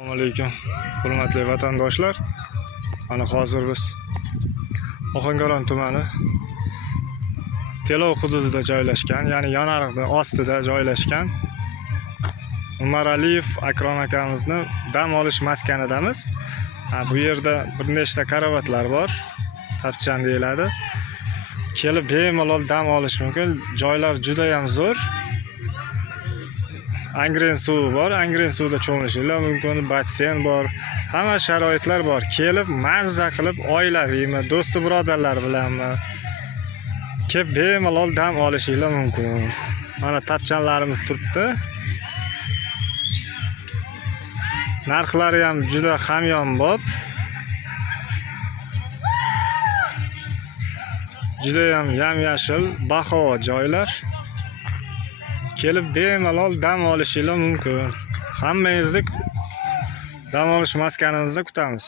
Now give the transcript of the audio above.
Assalomu alaykum, hurmatli vatandoshlar. Mana hozir biz Ohangaron tumani Telov hududida joylashgan, ya'ni Yonariqning ostida joylashgan Umaraliyev Akrom akamizni dam olish maskanidamiz. Bu yerda bir nechta karavotlar bor, tapchan deyiladi. Kelib bemalol dam olish mumkin. Joylar juda ham zo'r. Angren suvi bor, angren suvda cho'milishinglar mumkin, basseyn bor, hamma sharoitlar bor. Kelib mazza qilib oilaviymi, do'sti birodarlar bilanmi kelib bemalol dam olishinglar mumkin. Mana tapchanlarimiz turibdi. Narxlari ham juda hamyonbop. Juda ham yam-yashil, bahavo joylar. Kelib bemalol dam olishinglar mumkin. Hammangizni dam olish maskanimizda kutamiz.